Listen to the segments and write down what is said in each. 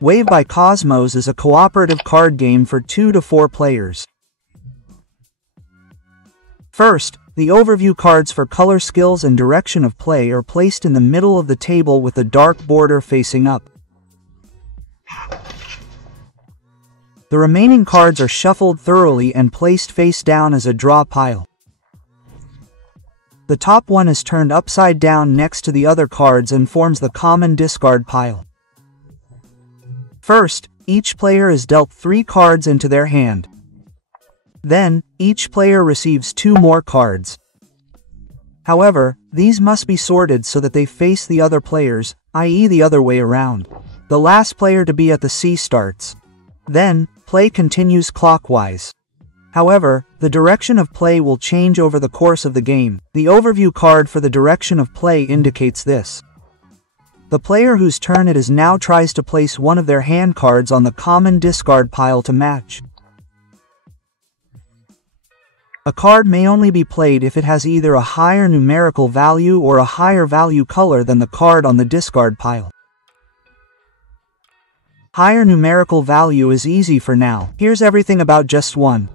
Wave by Cosmos is a cooperative card game for 2 to 4 players. First, the overview cards for color skills and direction of play are placed in the middle of the table with the dark border facing up. The remaining cards are shuffled thoroughly and placed face down as a draw pile. The top one is turned upside down next to the other cards and forms the common discard pile. First, each player is dealt 3 cards into their hand. Then, each player receives 2 more cards. However, these must be sorted so that they face the other players, i.e. the other way around. The last player to be at the C starts. Then, play continues clockwise. However, the direction of play will change over the course of the game. The overview card for the direction of play indicates this. The player whose turn it is now tries to place one of their hand cards on the common discard pile to match. A card may only be played if it has either a higher numerical value or a higher value color than the card on the discard pile. Higher numerical value is easy for now. Here's everything about just one.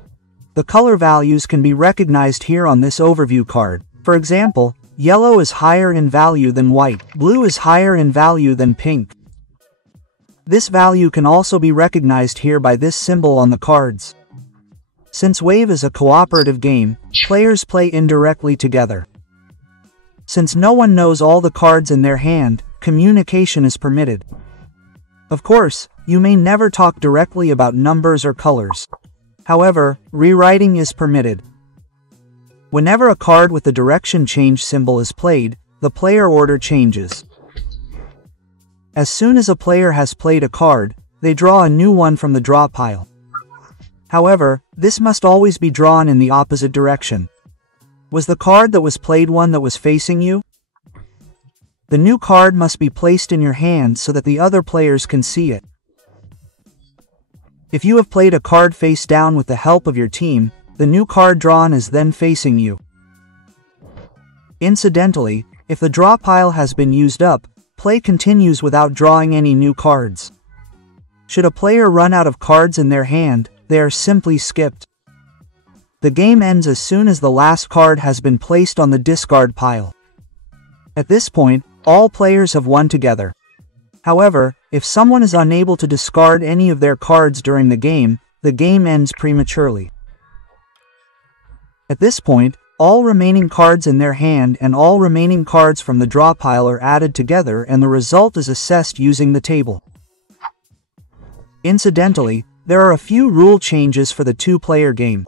The color values can be recognized here on this overview card. For example, yellow is higher in value than white, blue is higher in value than pink. This value can also be recognized here by this symbol on the cards. Since Wave is a cooperative game, players play indirectly together. Since no one knows all the cards in their hand, communication is permitted. Of course, you may never talk directly about numbers or colors. However, rewriting is permitted. Whenever a card with the direction change symbol is played, the player order changes. As soon as a player has played a card, they draw a new one from the draw pile. However, this must always be drawn in the opposite direction. Was the card that was played one that was facing you? The new card must be placed in your hand so that the other players can see it. If you have played a card face down with the help of your team, the new card drawn is then facing you. Incidentally, if the draw pile has been used up, play continues without drawing any new cards. Should a player run out of cards in their hand, they are simply skipped. The game ends as soon as the last card has been placed on the discard pile. At this point, all players have won together. However, if someone is unable to discard any of their cards during the game ends prematurely. At this point, all remaining cards in their hand and all remaining cards from the draw pile are added together and the result is assessed using the table. Incidentally, there are a few rule changes for the 2-player game.